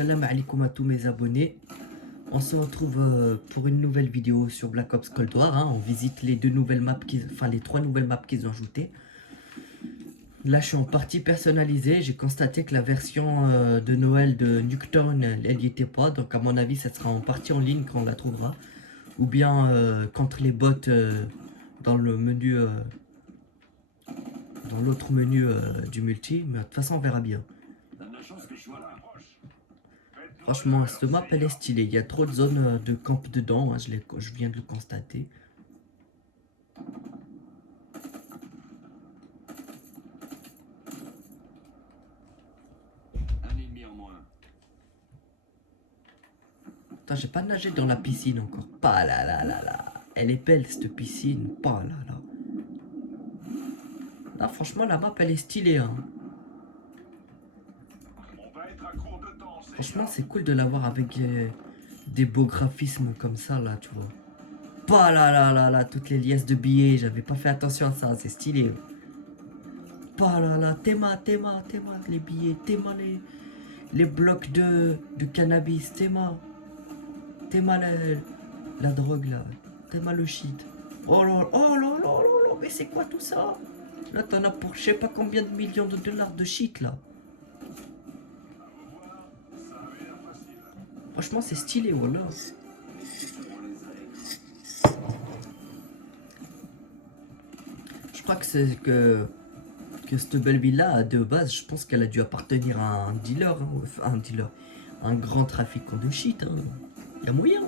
Salam alaikum à tous mes abonnés. On se retrouve pour une nouvelle vidéo sur Black Ops Cold War. On visite les les trois nouvelles maps qu'ils ont ajoutées. Là, je suis en partie personnalisée. J'ai constaté que la version de Noël de Nuketown, elle n'y était pas. Donc, à mon avis, ça sera en partie en ligne quand on la trouvera. Ou bien contre les bots dans le menu, dans l'autre menu du multi. Mais de toute façon, on verra bien. Franchement, cette map elle est stylée. Il y a trop de zones de camp dedans, hein, je viens de le constater. Attends, j'ai pas nagé dans la piscine encore. Pas là là là là. Elle est belle cette piscine. Pas là là. Là, franchement, la map elle est stylée. Hein. Franchement, c'est cool de l'avoir avec des beaux graphismes comme ça là, tu vois. Pas là là là là, toutes les liasses de billets. J'avais pas fait attention à ça, c'est stylé. Pas là là, Théma, les billets, Théma les blocs de cannabis, Théma la drogue là, Théma le shit. Oh là là, mais c'est quoi tout ça? Là t'en as pour je sais pas combien de millions de dollars de shit là. Franchement c'est stylé, voilà. Je crois que cette belle villa de base, je pense qu'elle a dû appartenir à un dealer, hein, un grand trafiquant de shit. Hein. Y a moyen.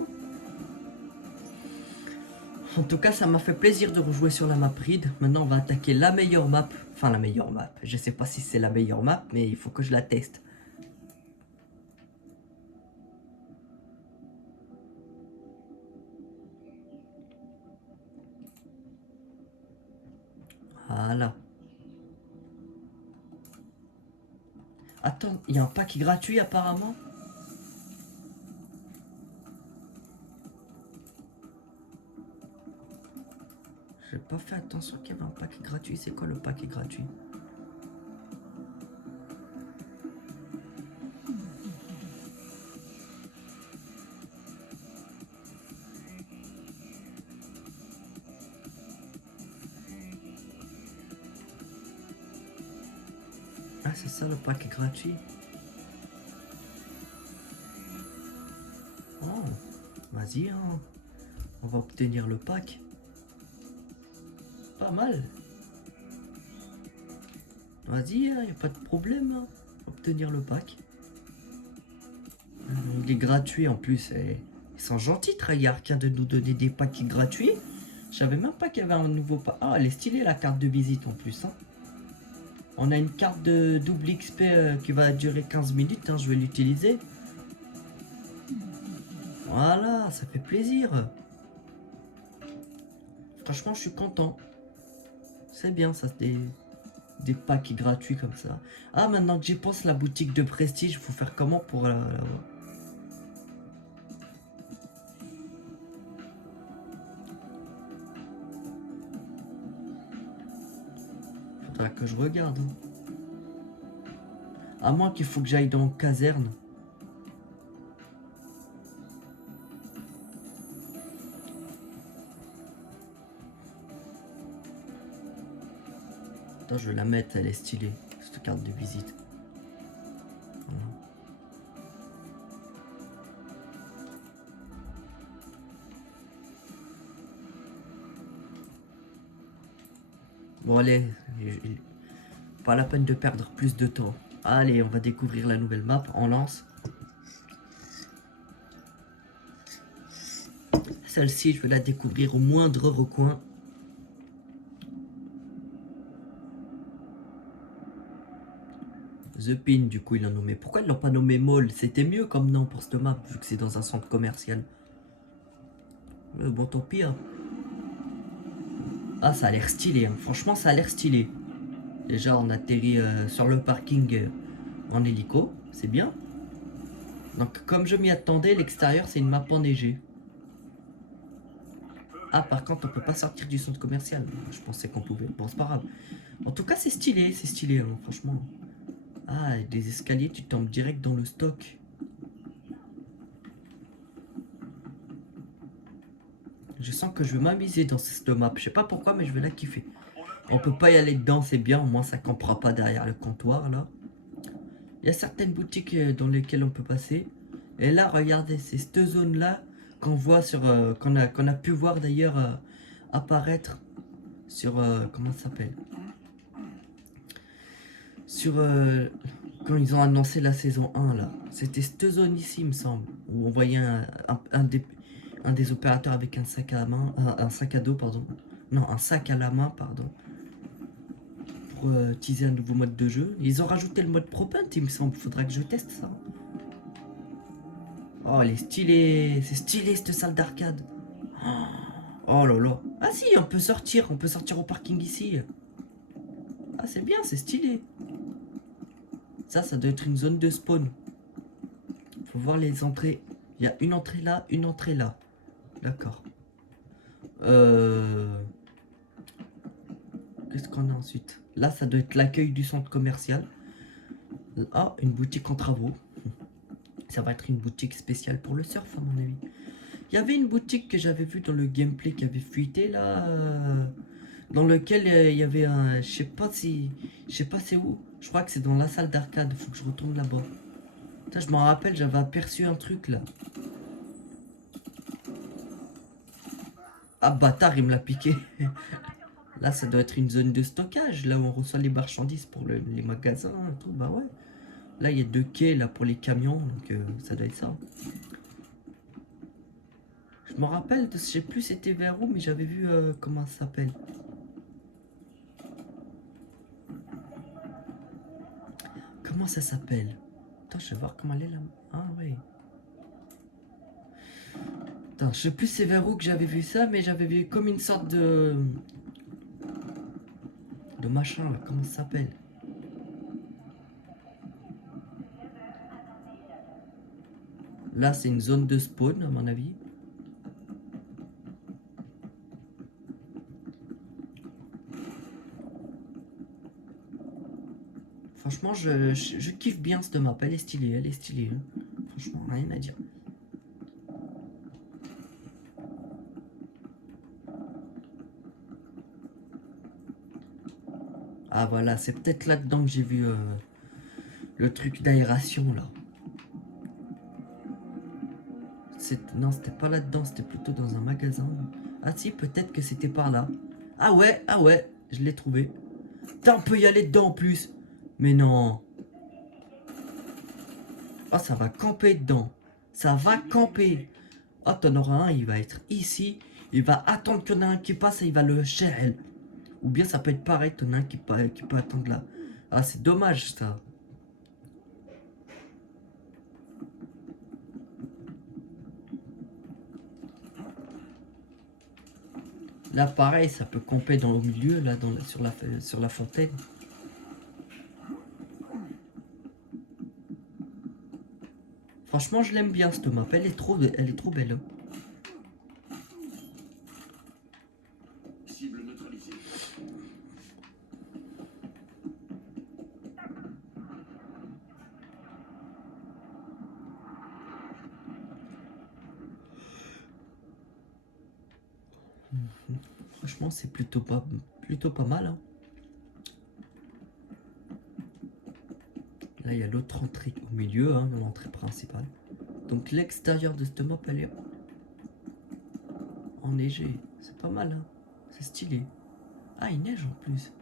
En tout cas, ça m'a fait plaisir de rejouer sur la map Reed. Maintenant, on va attaquer la meilleure map. Enfin, la meilleure map. Je sais pas si c'est la meilleure map, mais il faut que je la teste. Voilà. Attends, il y a un pack gratuit apparemment. J'ai pas fait attention qu'il y avait un pack gratuit. C'est quoi le pack gratuit? Ah, c'est ça le pack gratuit. Oh, vas-y, hein. On va obtenir le pack. Pas mal. Vas-y, hein, y a pas de problème. Hein. Obtenir le pack. Il est gratuit en plus. Ils sont gentils, Treyarch, de nous donner des packs gratuits. Je savais même pas qu'il y avait un nouveau pack. Ah, elle est stylée la carte de visite en plus. Hein. On a une carte de double XP qui va durer 15 minutes. Hein, je vais l'utiliser. Voilà, ça fait plaisir. Franchement, je suis content. C'est bien ça, des packs gratuits comme ça. Ah, maintenant que j'y pense, la boutique de prestige, faut faire comment pour faudra que je regarde. Hein. À moins qu'il faut que j'aille dans caserne. Attends, je vais la mettre, elle est stylée, cette carte de visite. Voilà. Bon allez, pas la peine de perdre plus de temps. Allez, on va découvrir la nouvelle map, on lance. Celle-ci, je vais la découvrir au moindre recoin. The Pin, du coup, ils l'ont nommé. Pourquoi ils l'ont pas nommé Mall? C'était mieux comme nom pour cette map, vu que c'est dans un centre commercial. Mais bon, tant pis. Hein. Ah, ça a l'air stylé. Hein. Franchement, ça a l'air stylé. Déjà, on atterrit sur le parking en hélico. C'est bien. Donc, comme je m'y attendais, l'extérieur, c'est une map enneigée. Ah, par contre, on peut pas sortir du centre commercial. Je pensais qu'on pouvait. Bon, c'est pas grave. En tout cas, c'est stylé, hein, franchement. Ah, des escaliers, tu tombes direct dans le stock. Je sens que je vais m'amuser dans cette map. Je sais pas pourquoi, mais je vais la kiffer. On peut pas y aller dedans, c'est bien. Au moins, ça campera pas derrière le comptoir, là. Il y a certaines boutiques dans lesquelles on peut passer. Et là, regardez, c'est cette zone-là qu'on voit sur... qu'on a pu voir d'ailleurs apparaître sur... comment ça s'appelle? Sur... quand ils ont annoncé la saison 1, là. C'était cette zone ici, il me semble. Où on voyait un des opérateurs avec un sac à main... un sac à dos, pardon. Non, un sac à la main, pardon. Pour teaser un nouveau mode de jeu. Ils ont rajouté le mode propente, il me semble. Faudra que je teste ça. Oh, elle est stylée. C'est stylé, cette salle d'arcade. Oh là là. Ah si, on peut sortir. On peut sortir au parking ici. Ah, c'est bien, c'est stylé. Ça doit être une zone de spawn. Faut voir les entrées. Il y a une entrée là, une entrée là. D'accord. Qu'est-ce qu'on a ensuite? Là, ça doit être l'accueil du centre commercial. Ah, une boutique en travaux. Ça va être une boutique spéciale pour le surf, à mon avis. Il y avait une boutique que j'avais vue dans le gameplay qui avait fuité, là. Dans lequel il y avait un... Je sais pas c'est où. Je crois que c'est dans la salle d'arcade. Faut que je retourne là-bas. Je m'en rappelle, j'avais aperçu un truc, là. Ah, bâtard, il me l'a piqué. Là, ça doit être une zone de stockage, là où on reçoit les marchandises pour les magasins et tout. Bah ouais. Là, il y a 2 quais là pour les camions, donc ça doit être ça. Je me rappelle, je sais plus c'était vers où, mais j'avais vu comment ça s'appelle. Comment ça s'appelle? Attends, je vais voir comment elle est là. Ah ouais. Attends, je sais plus c'est vers où que j'avais vu ça, mais j'avais vu comme une sorte de machin là, comment ça s'appelle? Là, c'est une zone de spawn, à mon avis. Franchement, je kiffe bien cette map. Elle est stylée, elle est stylée. Hein. Franchement, rien à dire. Ah voilà, c'est peut-être là-dedans que j'ai vu le truc d'aération, là. Non, c'était pas là-dedans, c'était plutôt dans un magasin. Ah si, peut-être que c'était par là. Ah ouais, je l'ai trouvé. Putain, on peut y aller dedans en plus. Mais non. Ah, ça va camper dedans. Ça va camper. Ah, t'en auras un, il va être ici. Il va attendre qu'il y en a un qui passe et il va le shell. Ou bien ça peut être pareil, t'en as un qui peut attendre là. Ah, c'est dommage ça. Là, pareil, ça peut camper dans le milieu, là, sur la fontaine. Franchement, je l'aime bien cette map. Elle est trop belle. Hein. Cible neutralisée. Franchement, c'est plutôt pas mal. Hein. Là, il y a l'autre entrée au milieu, hein, l'entrée principale. Donc l'extérieur de cette map, elle est enneigée. C'est pas mal, hein. C'est stylé. Ah, il neige en plus.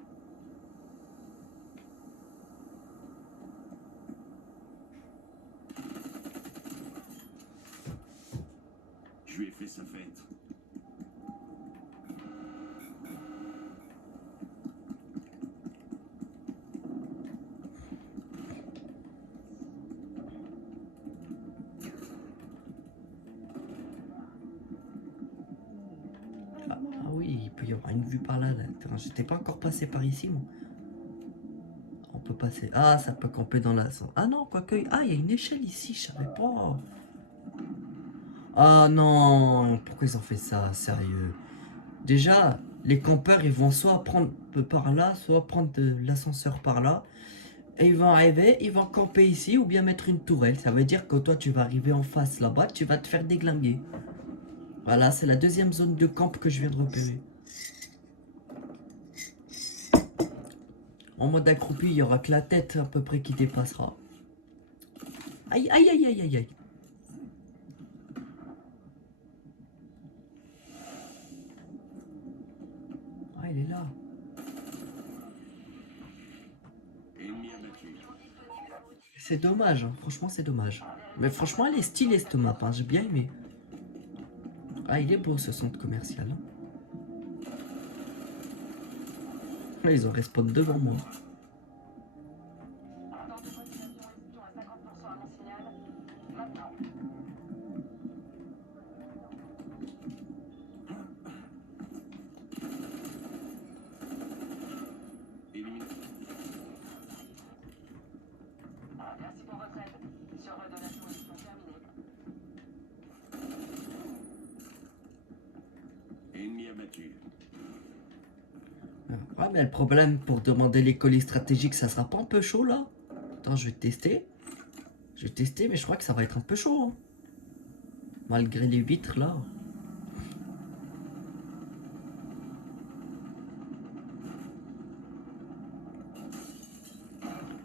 Je lui ai fait sa fête. Ah oui, il peut y avoir une vue par là. J'étais pas encore passé par ici, moi. On peut passer. Ah, ça peut camper dans la... Ah non, quoique... Ah, il y a une échelle ici, je savais pas. Ah non, pourquoi ils ont fait ça, sérieux? Déjà, les campeurs, ils vont soit prendre par là, soit prendre l'ascenseur par là. Et ils vont arriver, ils vont camper ici ou bien mettre une tourelle. Ça veut dire que toi, tu vas arriver en face là-bas, tu vas te faire déglinguer. Voilà, c'est la deuxième zone de camp que je viens de repérer. En mode accroupi, il y aura que la tête à peu près qui dépassera. Aïe, aïe, aïe, aïe, aïe, aïe. Ah, il est là. Ennemi abattu. C'est dommage, hein. Franchement, c'est dommage. Mais franchement, elle est stylée cette map, hein. J'ai bien aimé. Ah, il est beau ce centre commercial, hein. Ah, ils ont respawn devant moi. Éliminé. Merci pour votre aide. Sur redonation et mission terminée. Ennemi abattu. Ah, mais le problème pour demander les colis stratégiques, ça sera pas un peu chaud là? Attends, je vais tester. Je vais tester, mais je crois que ça va être un peu chaud, hein. Malgré les vitres là.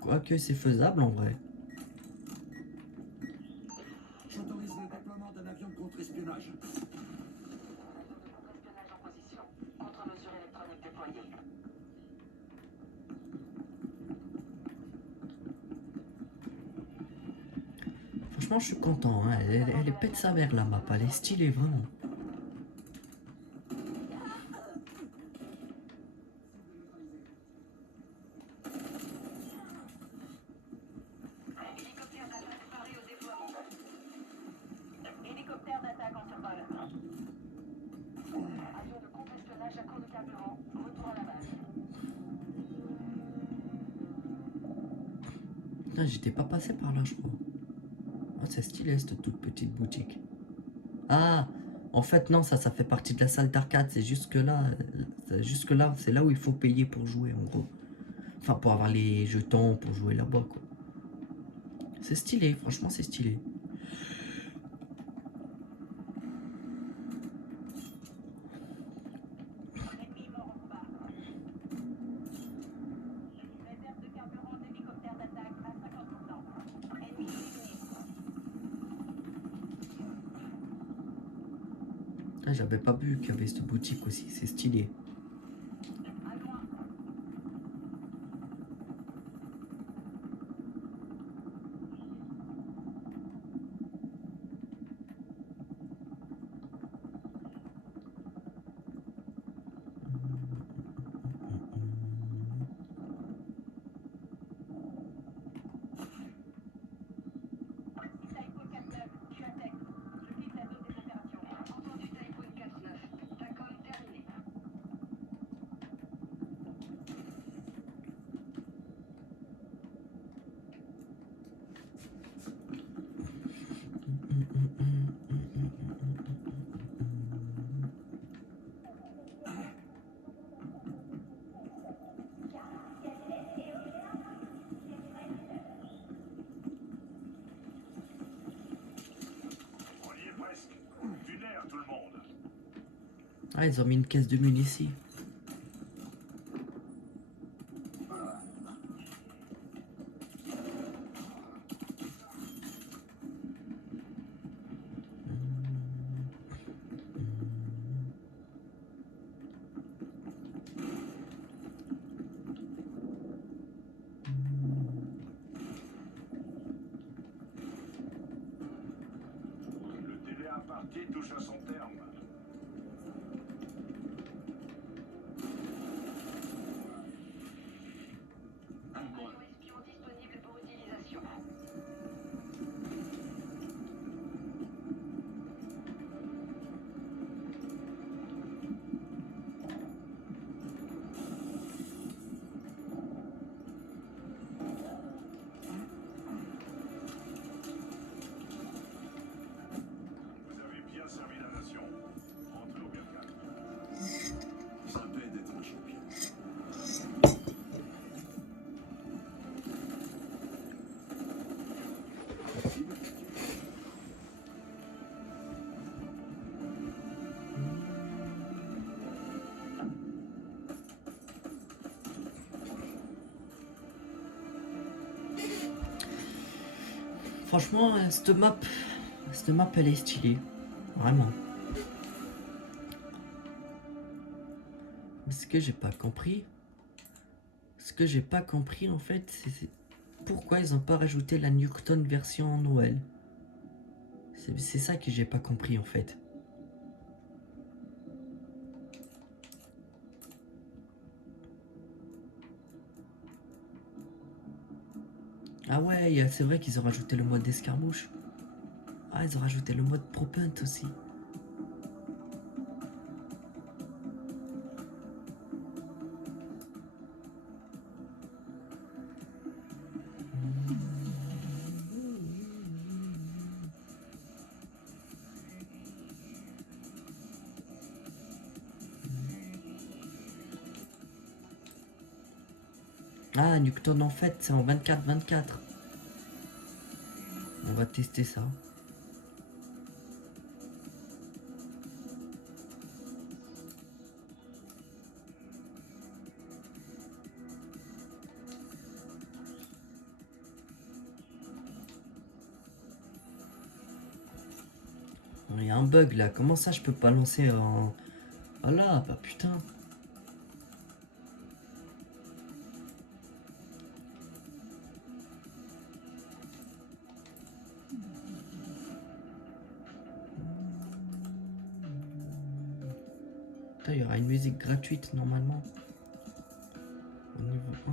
Quoique c'est faisable en vrai. J'autorise le déploiement d'un avion de contre-espionnage. Espionnage en position. Contre-mesure électronique déployée. Franchement, je suis content, hein. Elle est pète sa mère la map. Elle est stylée vraiment. Hélicoptère d'attaque paré au déploiement. Hélicoptère d'attaque en survol. Avion de contre-espionnage à court de carburant. Retour à la base. Putain, j'étais pas passé par là, je crois. Ah, c'est stylé cette toute petite boutique. Ah, en fait non, ça fait partie de la salle d'arcade. C'est jusque là, c'est là où il faut payer pour jouer en gros. Enfin, pour avoir les jetons pour jouer là-bas quoi. C'est stylé, franchement c'est stylé. Ennemi mort au combat. Réserve de carburant d'hélicoptère d'attaque à 50%. Ennemi éliminé. Ah, j'avais pas vu qu'il y avait cette boutique aussi, c'est stylé. À loin. Typhoon 4-9, je suis à tech. Je quitte la zone des opérations. Entendu Typhoon 4-9. TACOM terminé. On y est presque. Du nerf, tout le monde. Ah, ils ont mis une caisse de munitions. Le délai imparti touche à son terme. Avion espion disponible pour utilisation. Vous avez bien servi la nation. franchement, cette map, elle est stylée. Vraiment. Mais ce que j'ai pas compris, en fait, c'est pourquoi ils ont pas rajouté la Nuketown version en Noël. C'est ça que j'ai pas compris en fait. Ah ouais, c'est vrai qu'ils ont rajouté le mode d'escarmouche. Ah, ils ont rajouté le mode ProPunt aussi. Ah, Nuketown en fait, c'est en 24-24. On va tester ça. Il y a un bug là. Comment ça, je peux pas lancer en... Ah là, bah putain. Putain, il y aura une musique gratuite normalement. Au niveau 1.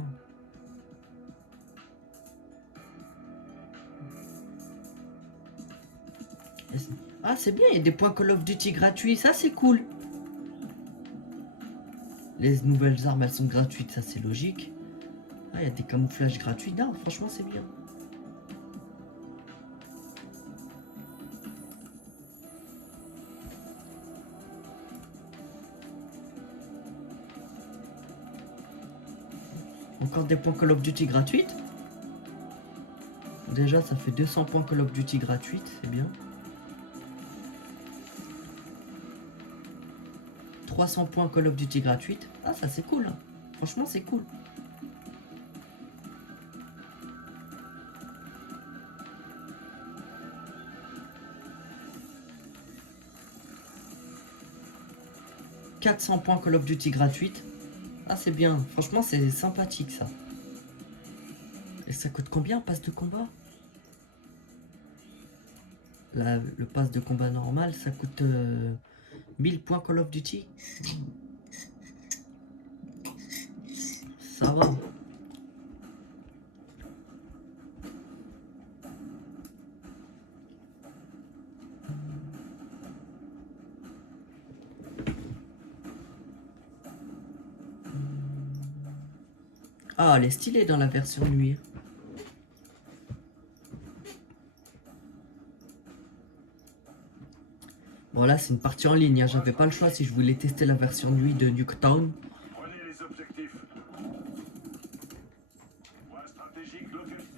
Ah, c'est bien, il y a des points Call of Duty gratuits, ça c'est cool. Les nouvelles armes, elles sont gratuites, ça c'est logique. Ah, il y a des camouflages gratuits. Non, franchement, c'est bien. Encore des points Call of Duty gratuites. Déjà, ça fait 200 points Call of Duty gratuites, c'est bien. 300 points Call of Duty gratuites. Ah, ça c'est cool. Hein. Franchement, c'est cool. « 400 points Call of Duty gratuites. Ah, c'est bien. Franchement, c'est sympathique, ça. Et ça coûte combien, un pass de combat? Là, le pass de combat normal, ça coûte 1000 points Call of Duty. Ça va. Ah, elle est stylée dans la version nuit. Bon là c'est une partie en ligne, hein. J'avais pas le choix si je voulais tester la version nuit de Nuketown. Prenez les objectifs. Point stratégique localisé.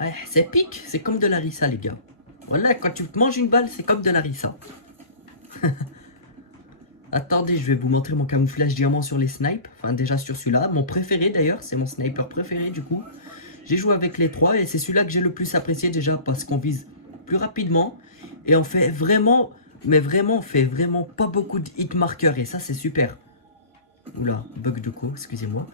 Ouais, c'est pique, c'est comme de la rissa les gars. Voilà, quand tu te manges une balle, c'est comme de la rissa. Attendez, je vais vous montrer mon camouflage diamant sur les snipes. Enfin déjà sur celui-là, mon préféré d'ailleurs, c'est mon sniper préféré du coup. J'ai joué avec les trois et c'est celui-là que j'ai le plus apprécié déjà parce qu'on vise plus rapidement. Et on fait vraiment, mais vraiment, on fait vraiment pas beaucoup de hit markers et ça c'est super. Oula, bug de co, excusez-moi.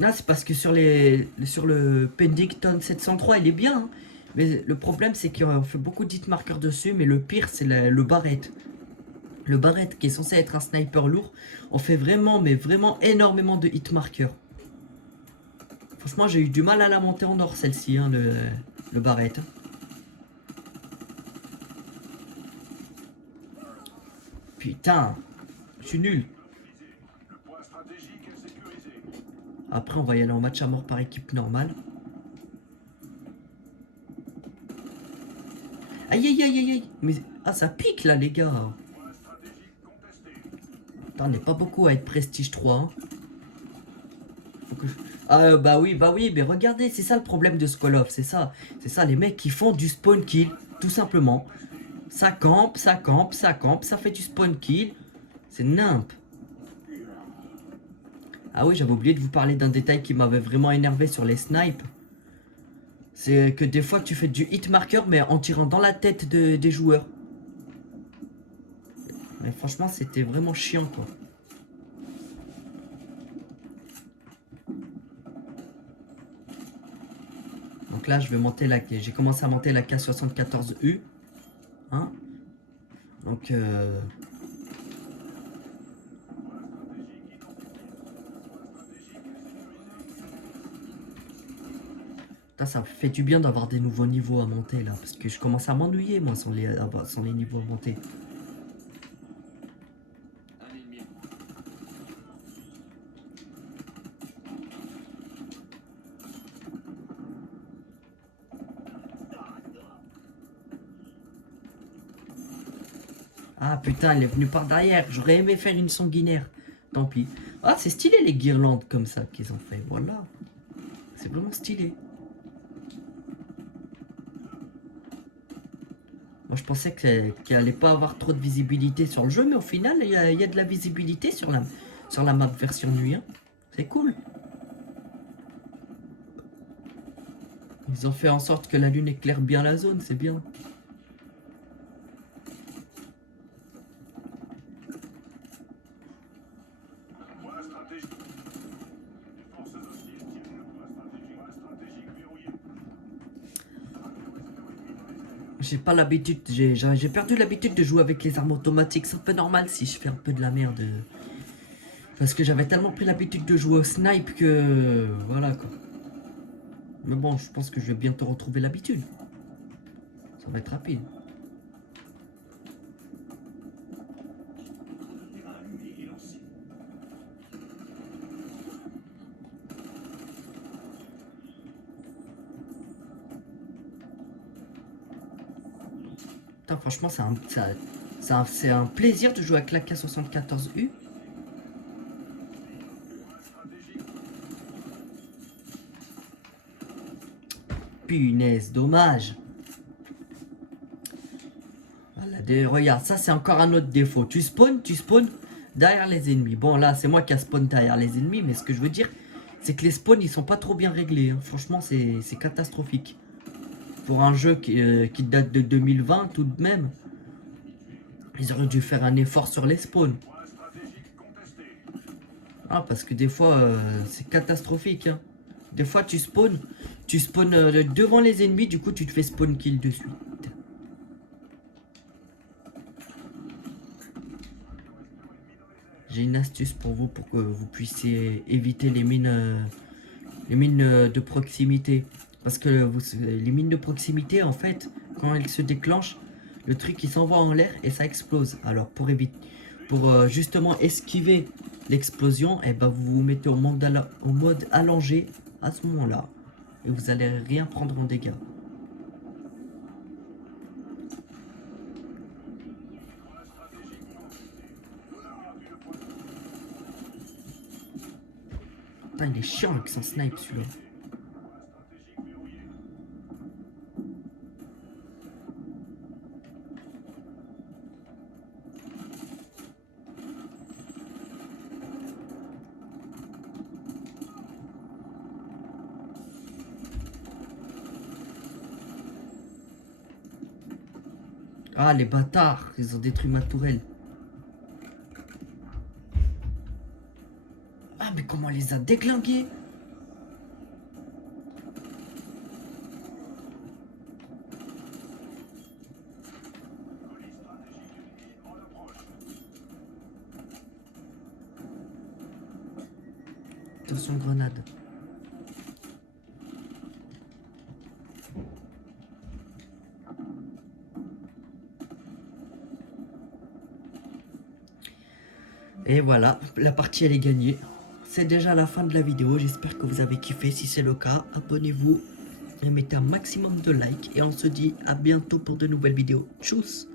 Là c'est parce que sur le Pennington 703 il est bien. Hein. Mais le problème c'est qu'on fait beaucoup de hit markers dessus, mais le pire c'est le Barrett. Le Barrett qui est censé être un sniper lourd, on fait vraiment, mais vraiment énormément de hit markers. Franchement, j'ai eu du mal à la monter en or, celle-ci, hein, le Barrett. Putain, je suis nul. Le point stratégique est sécurisé. Après, on va y aller en match à mort par équipe normale. Aïe, aïe, aïe, aïe, aïe. Mais, ah, ça pique, là, les gars. Point stratégique contesté. Putain, on n'est pas beaucoup à être prestige 3. Hein. Faut que je... Ah bah oui, mais regardez, c'est ça le problème de ce Call of, c'est ça, les mecs qui font du spawn kill, tout simplement. Ça campe, ça fait du spawn kill, c'est nimp. Ah oui, j'avais oublié de vous parler d'un détail qui m'avait vraiment énervé sur les snipes. C'est que des fois tu fais du hit marker mais en tirant dans la tête des joueurs. Mais franchement c'était vraiment chiant quoi. Donc là je vais monter la... J'ai commencé à monter la K74U. Hein. Donc ça fait du bien d'avoir des nouveaux niveaux à monter là. Parce que je commence à m'ennuyer moi sans les niveaux à monter. Ah putain, elle est venue par derrière. J'aurais aimé faire une sanguinaire. Tant pis. Ah, c'est stylé les guirlandes comme ça qu'ils ont fait. Voilà. C'est vraiment stylé. Moi, je pensais qu'elle allait pas avoir trop de visibilité sur le jeu, mais au final, il y a de la visibilité sur la map version nuit. Hein. C'est cool. Ils ont fait en sorte que la lune éclaire bien la zone, c'est bien. Voilà stratégie. Les forces hostiles tirent. Voilà stratégique verrouillée. J'ai pas l'habitude, j'ai perdu l'habitude de jouer avec les armes automatiques. C'est un peu normal si je fais un peu de la merde. Parce que j'avais tellement pris l'habitude de jouer au snipe que... Voilà quoi. Mais bon, je pense que je vais bientôt retrouver l'habitude. Ça va être rapide. Putain, franchement, c'est un plaisir de jouer avec la K74U. Punaise, dommage. Voilà, regarde, ça c'est encore un autre défaut. Tu spawns derrière les ennemis. Bon, là, c'est moi qui a spawn derrière les ennemis, mais ce que je veux dire, c'est que les spawns, ils sont pas trop bien réglés. Hein. Franchement, c'est catastrophique. Pour un jeu qui date de 2020, tout de même, ils auraient dû faire un effort sur les spawns. Ah, parce que des fois, c'est catastrophique. Hein. Des fois, tu spawns devant les ennemis, du coup, tu te fais spawn kill de suite. J'ai une astuce pour vous, pour que vous puissiez éviter les mines de proximité. Parce que les mines de proximité, en fait, quand elles se déclenchent, le truc il s'envoie en l'air et ça explose. Alors pour justement esquiver l'explosion, et ben vous vous mettez au mode allongé à ce moment-là. Et vous allez rien prendre en dégâts. Putain, il est chiant avec son snipe celui-là. Ah, les bâtards, ils ont détruit ma tourelle. Ah, mais comment on les a déglingués? Attention, grenade. Et voilà, la partie elle est gagnée. C'est déjà la fin de la vidéo, j'espère que vous avez kiffé. Si c'est le cas, abonnez-vous et mettez un maximum de likes. Et on se dit à bientôt pour de nouvelles vidéos. Tchuss!